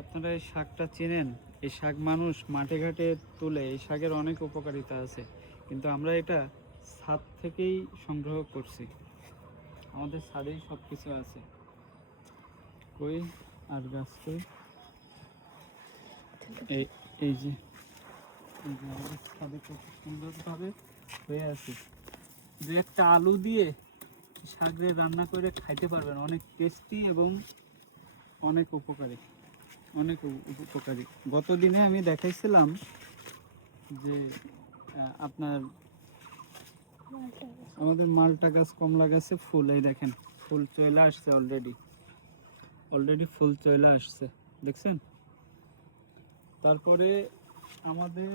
আপনারা এই শাকটা চেনেন? এই শাক মানুষ মাঠে ঘাটে তুলে, এই শাকের অনেক উপকারিতা আছে, কিন্তু আমরা এটা ছাদ থেকেই সংগ্রহ করছি। আমাদের ছাদেই সব কিছু আছে। কই আর গাছ কই? এই এই যে আমাদের ছাদে কত সুন্দরভাবে হয়ে আছে। দু একটা আলু দিয়ে শাক দিয়ে রান্না করে খাইতে পারবেন, অনেক টেস্টি এবং অনেক উপকারী, অনেক উপকারী। গত দিনে আমি দেখাইছিলাম যে আপনার আমাদের মালটা গাছ, কমলা গাছে ফুল, এই দেখেন ফুল চলে আসছে অলরেডি ফুল চলে আসছে, দেখছেন? তারপরে আমাদের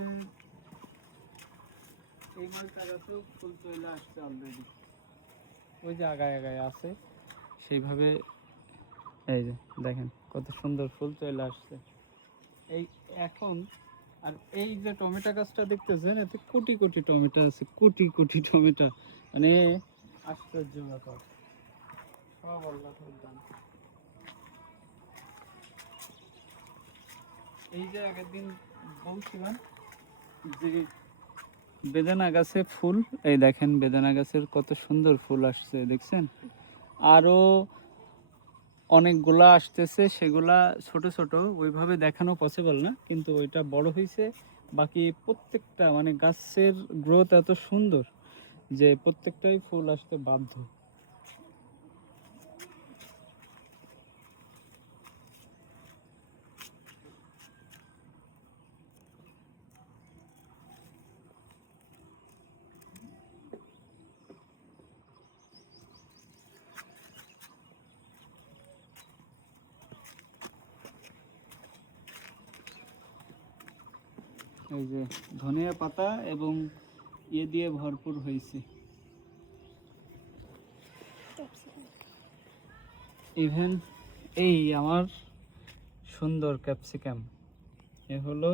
এই মালটা গাছেও ফুল চলে আসছে অলরেডি, ওই যে আগায় আগায় আছে সেইভাবে। এই যে দেখেন কত সুন্দর ফুল চলে আসছে এই এখন। আর এই যে টমেটো গাছটা দেখতেছেন, এতে কোটি কোটি টমেটো আছে, কোটি কোটি টমেটো, মানে আশ্চর্য ব্যাপার। সব আল্লাহর দান। এই যে আগের দিন বলছিলাম যে বেদানা গাছে ফুল, এই দেখেন বেদানা গাছের কত সুন্দর ফুল আসছে, দেখছেন? আরো অনেকগুলা আসতেছে, সেগুলা ছোট ছোট, ওইভাবে দেখানো পসিবল না, কিন্তু ওইটা বড় হয়েছে। বাকি প্রত্যেকটা মানে গাছের গ্রোথ এত সুন্দর যে প্রত্যেকটাই ফুল আসতে বাধ্য। এই যে ধনিয়া পাতা এবং ইয়ে দিয়ে ভরপুর হয়েছে। ইভেন এই আমার সুন্দর ক্যাপসিকাম, এ হলো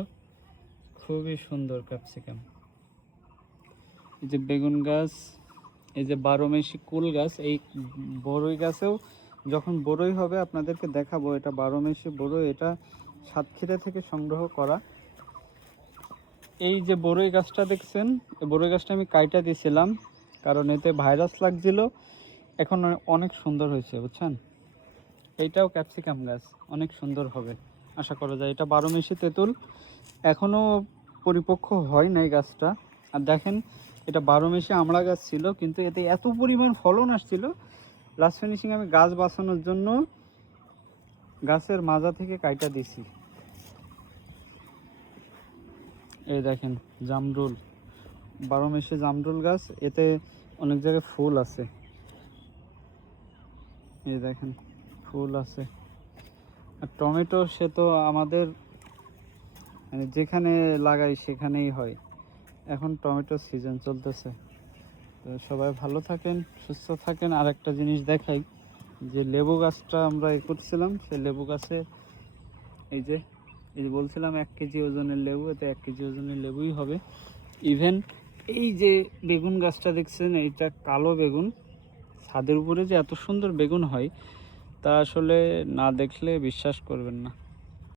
খুবই সুন্দর ক্যাপসিকাম। এই যে বেগুন গাছ, এই যে 12 মাসি কুল গাছ, এই বড়ই গাছেও যখন বড়ই হবে আপনাদেরকে দেখাবো। এটা 12 মাসি বড়ই, এটা সাতক্ষীরা থেকে সংগ্রহ করা। এই যে বড়ই গাছটা দেখছেন, এই বড়ই গাছটা আমি কাইটা দিয়েছিলাম কারণ এতে ভাইরাস লাগছিল, এখন অনেক সুন্দর হয়েছে, বুঝছেন? এইটাও ক্যাপসিকাম গাছ, অনেক সুন্দর হবে আশা করা যায়। এটা 12 মাসি তেঁতুল, এখনও পরিপক্ক হয় নাই গাছটা। আর দেখেন এটা 12 মাসি আমড়া গাছ ছিল, কিন্তু এতে এত পরিমাণ ফলন আসছিল, লাস্ট ফিনিশিং আমি গাছ বাঁচানোর জন্য গাছের মাজা থেকে কাইটা দিছি। এই দেখেন জামরুল, 12 মাসি জামরুল গাছ, এতে অনেক জায়গায় ফুল আছে, এই দেখেন ফুল আছে। আর টমেটো সে তো আমাদের মানে যেখানে লাগাই সেখানেই হয়। এখন টমেটোর সিজন চলতেছে। তো সবাই ভালো থাকেন, সুস্থ থাকেন। আর একটা জিনিস দেখাই, যে লেবু গাছটা আমরা করছিলাম, সেই লেবু গাছে এই যে বলছিলাম 1 কেজি ওজনের লেবু, এতে 1 কেজি ওজনের লেবুই হবে। ইভেন এই যে বেগুন গাছটা দেখছেন, এইটা কালো বেগুন, ছাদের উপরে যে এত সুন্দর বেগুন হয় তা আসলে না দেখলে বিশ্বাস করবেন না।